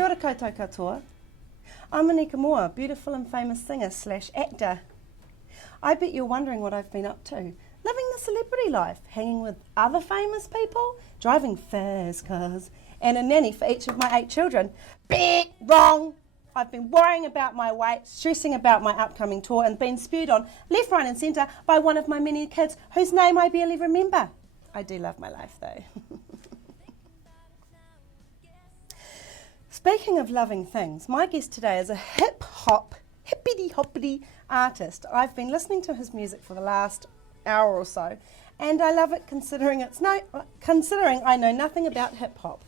Kia ora koutou katoa. I'm Anika Moa, beautiful and famous singer/actor. I bet you're wondering what I've been up to. Living the celebrity life, hanging with other famous people, driving fast cars, and a nanny for each of my 8 children. Big wrong! I've been worrying about my weight, stressing about my upcoming tour, and been spewed on left, right and centre by one of my many kids whose name I barely remember. I do love my life though. Speaking of loving things, my guest today is a hip-hop, hippity-hoppity artist. I've been listening to his music for the last hour or so, and I love it considering I know nothing about hip-hop.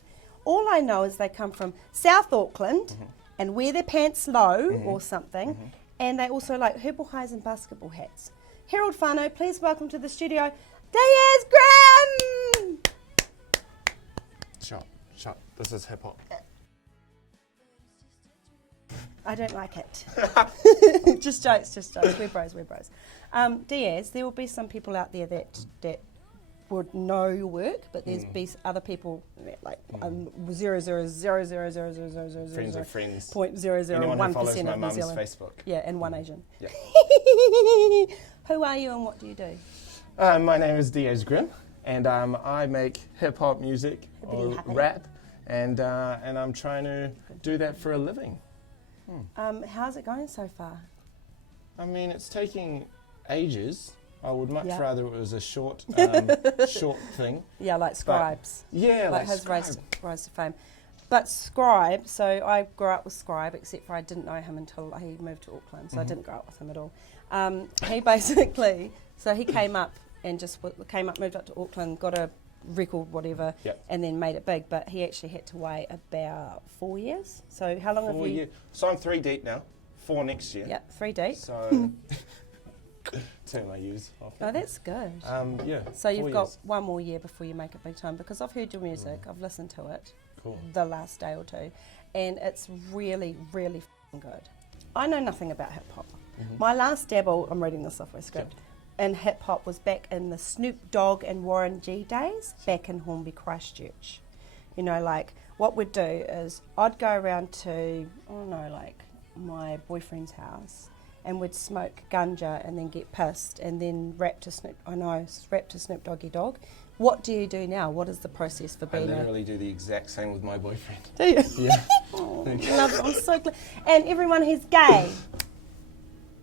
All I know is they come from South Auckland and wear their pants low or something, and they also like herbal highs and basketball hats. Herald whānau, please welcome to the studio, Diaz Grimm! Shut. This is hip-hop. I don't like it. Just jokes. We're bros. Diaz, there will be some people out there that would know your work, but there's be other people like 0.000000000 Friends of friends. .001% Anyone who follows of my New mum's Zealand. Facebook. Yeah, and one Asian. Yeah. Who are you and what do you do? My name is Diaz Grimm, and I make hip-hop music or Hippity-hoppity. rap, and I'm trying to do that for a living. How's it going so far? I mean, it's taking ages. I would much Yeah. rather it was a short thing. Yeah, like Scribes. Yeah, like his Scribe. rise to fame. But Scribe, so I grew up with Scribe, except for I didn't know him until he moved to Auckland, so I didn't grow up with him at all. He basically, so he came up and moved up to Auckland, got a record, whatever, Yep. and then made it big, but he actually had to wait about 4 years. So how long have 4 you... years. So I'm 3 deep now. 4 next year. Yeah, 3 deep. So turn my use off. Oh, that's good. Yeah. So you've 4 got years. 1 more year before you make it big time, because I've heard your music, I've listened to it Cool. the last day or two, and it's really, really f***ing good. I know nothing about hip-hop. My last dabble, I'm reading the software script, in hip-hop was back in the Snoop Dogg and Warren G days, back in Hornby, Christchurch. You know, like, what we'd do is I'd go around to, my boyfriend's house, and we'd smoke ganja and then get pissed and then rap to Snoop Doggy Dogg. What do you do now? What is the process for I being literally do the exact same with my boyfriend. Do you? Yeah. Oh, love it. I'm so glad. And everyone who's gay.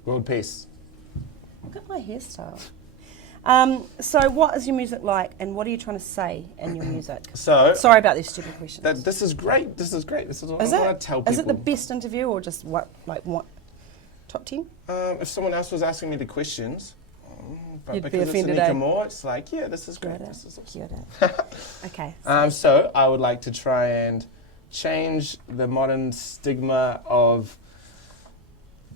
World peace. Look at my hairstyle. So what is your music like, and what are you trying to say in your music? So Sorry about these stupid questions. this is great. This is what Is I want to tell people. Is it the best interview or just what top 10? If someone else was asking me the questions, but You'd be because offended, it's Anika eh? Moa, it's like, yeah, this is great. Kia ora. This is awesome. Kia ora. Okay. So I would like to try and change the modern stigma of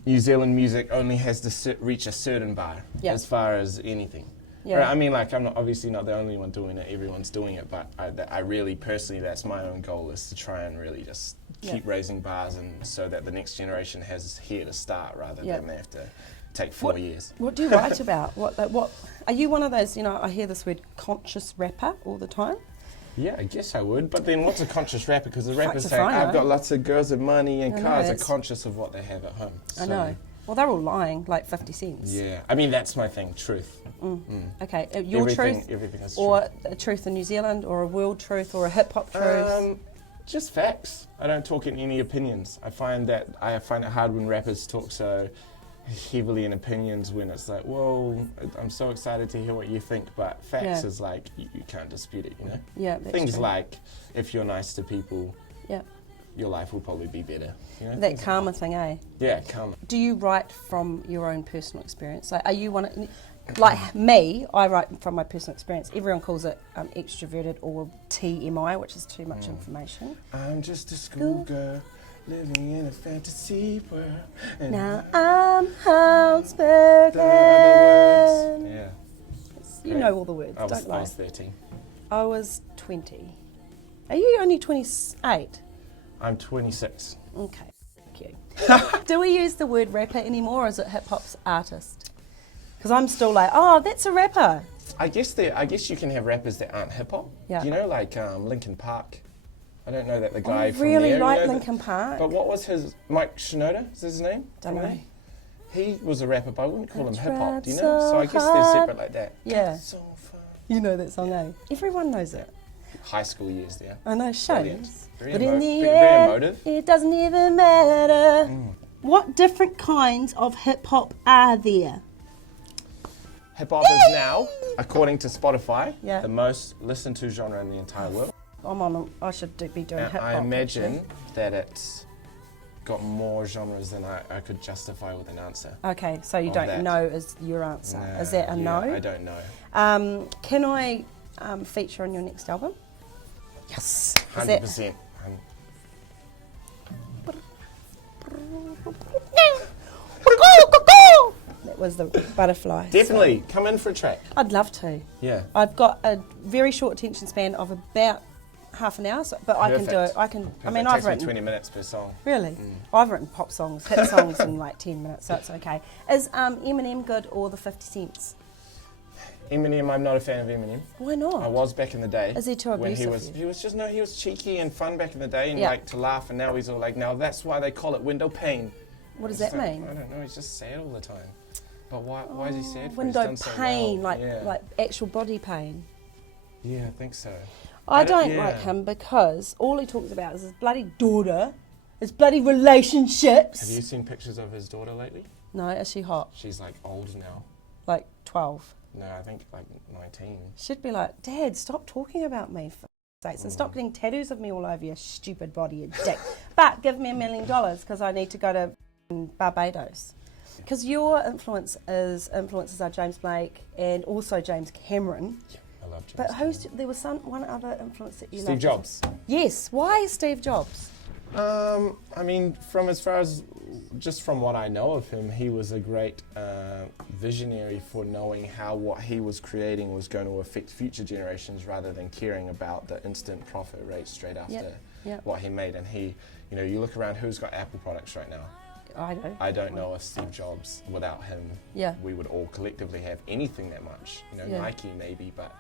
New Zealand music only has to reach a certain bar as far as anything. Yeah. Right? I mean, like, I'm obviously not the only one doing it. Everyone's doing it, but I really, personally, that's my own goal, is to try and really just keep raising bars, and so that the next generation has here to start, rather than they have to take 4 years. What do you write about? What are you one of those? You know, I hear this word conscious rapper all the time. Yeah, I guess I would. But then what's a conscious rapper? Because the rapper's a saying, fryer. I've got lots of girls and money and I know, cars, are it's- conscious of what they have at home. I know. Well, they're all lying, like 50 cents. Yeah, I mean, that's my thing, truth. Okay, your truth, Everything is or truth. a truth in New Zealand, or a world truth, or a hip-hop truth? Just facts. I don't talk in any opinions. I find it hard when rappers talk so heavily in opinions, when it's like, well, I'm so excited to hear what you think, but facts is like, you can't dispute it, you know? Yeah, that's Things true. like, if you're nice to people, Yeah, your life will probably be better. You know? that Things like karma thing, eh? Yeah, karma. Do you write from your own personal experience? Like, are you one? Like me, I write from my personal experience. Everyone calls it extroverted or TMI, which is too much information. I'm just a schoolgirl living in a fantasy world. And Now I'm the outspoken. other words. Yeah. You know all the words, I don't lie. was 13. I was 20. Are you only 28? I'm 26. Okay, thank you. Do we use the word rapper anymore, or is it hip hop's artist? Because I'm still like, oh, that's a rapper. I guess you can have rappers that aren't hip hop. Yeah. You know, like Linkin Park. I don't know that the guy I from really there, like you know, Linkin Park. But what was his, Mike Shinoda, is his name? Don't know. He was a rapper, but I wouldn't call him It's hip-hop, do you so know? So I guess they're hard. separate like that. Yeah. So far. You know that song, eh? Everyone knows it. High school years there. I know, Brilliant. shows. Very But in the very end, emotive. it doesn't even matter. What different kinds of hip-hop are there? Hip-hop is now, according to Spotify, Yeah. the most listened to genre in the entire world. I should be doing And hip-hop. I imagine actually. that it's got more genres than I could justify with an answer. Okay, so you of don't that. know is your answer. Is that a yeah, no? I don't know. Can I feature on your next album? Yes. Is 100%. That was the butterfly. Definitely, so come in for a track. I'd love to. Yeah. I've got a very short attention span of about half an hour, but I can do it. Perfect. I can. I mean, it I've takes me written 20 minutes per song. really. I've written pop songs, hit songs in like 10 minutes, so it's okay. Is Eminem good or the 50 Cents? Eminem, I'm not a fan of Eminem. Why not? I was back in the day. Is he too when he abusive? was he was cheeky and fun back in the day and Yeah. like to laugh, and now he's all like, now that's why they call it window pane. What does It's that like, mean? I don't know, he's just sad all the time. But why is he sad for? He's Window done so pain, well. like actual body pain. Yeah, I think so. I don't yeah. like him because all he talks about is his bloody daughter, his bloody relationships. Have you seen pictures of his daughter lately? No, is she hot? She's like old now. Like 12. No, I think like 19. She'd be like, Dad, stop talking about me for sakes and stop getting tattoos of me all over your stupid body, you dick. But give me $1 million because I need to go to Barbados. Because your influences are James Blake and also James Cameron. Yeah, I love James. But there was one other influence that you Steve loved. Jobs. Yes. Why Steve Jobs? I mean, from as far as just from what I know of him, he was a great visionary for knowing how what he was creating was going to affect future generations, rather than caring about the instant profit rate straight after Yep. what he made. And he, you know, you look around, who's got Apple products right now? I know. I don't know if Steve Jobs, without him, Yeah. we would all collectively have anything that much. You know, Yeah. Nike maybe, but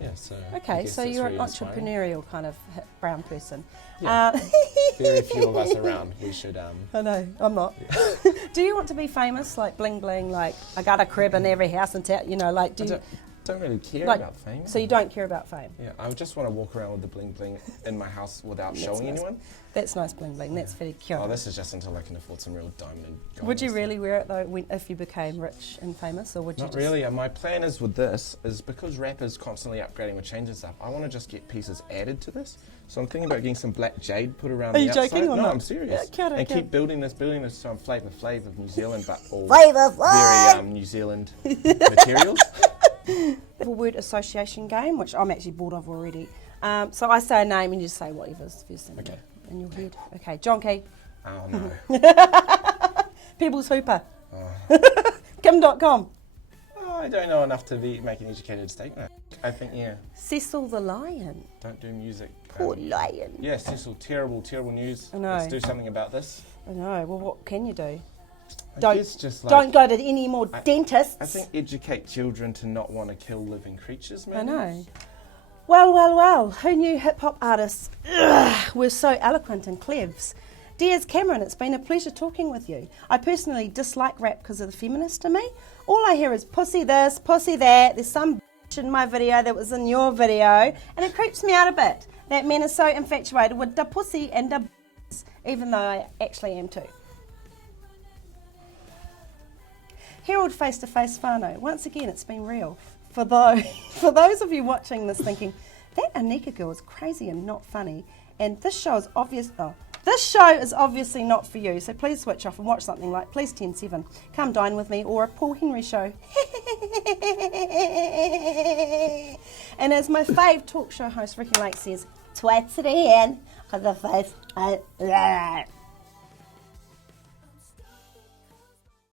yeah. So I Okay, guess so that's you're an really inspiring. entrepreneurial kind of brown person. Yeah. Very few of us around. We should. I know, I'm not. Do you want to be famous, like bling bling, like I got a crib in every house in town, you know, like do I you, don't really care like, about fame. so you don't care about fame? Yeah, I just want to walk around with the bling bling in my house without That's showing nice. anyone. That's nice bling bling, that's very cute. Oh, this is just until I can afford some real diamond and gold. Would you and really wear it though if you became rich and famous, or would you Not just... really. My plan is with this is because rap is constantly upgrading with changes stuff. I want to just get pieces added to this. So I'm thinking about getting some black jade put around Are the you outside. joking or no, not? I'm serious. Yeah, cute, and cute. keep building this so I'm Flavor Flav of New Zealand, but all Flavor very New Zealand materials. A word association game, which I'm actually bored of already. So I say a name and you just say whatever's first thing Okay. in your head. Okay, John Key. Oh no. People's Hooper. Oh. Kim.com. Oh, I don't know enough to make an educated statement. I think, yeah, Cecil the Lion. don't do music. Poor lion. Yeah, Cecil, terrible news. I know. Let's do something about this. I know. Well, what can you do? I Don't- guess just like, Don't go to any more dentists. I think educate children to not want to kill living creatures, man. I know. Well. Who knew hip-hop artists were so eloquent and clevs? Diaz Cameron, it's been a pleasure talking with you. I personally dislike rap because of the feminist in me. All I hear is pussy this, pussy that. There's some bitch in my video that was in your video, and it creeps me out a bit that men are so infatuated with the pussy and the even though I actually am too. Herald face-to-face whānau. Once again, it's been real. For those of you watching this thinking, that Anika girl is crazy and not funny, and this show is obviously not for you, so please switch off and watch something like Police 10-7, Come Dine With Me, or a Paul Henry show. And as my fave talk show host Ricky Lake says, twats at the end, 'cause the face...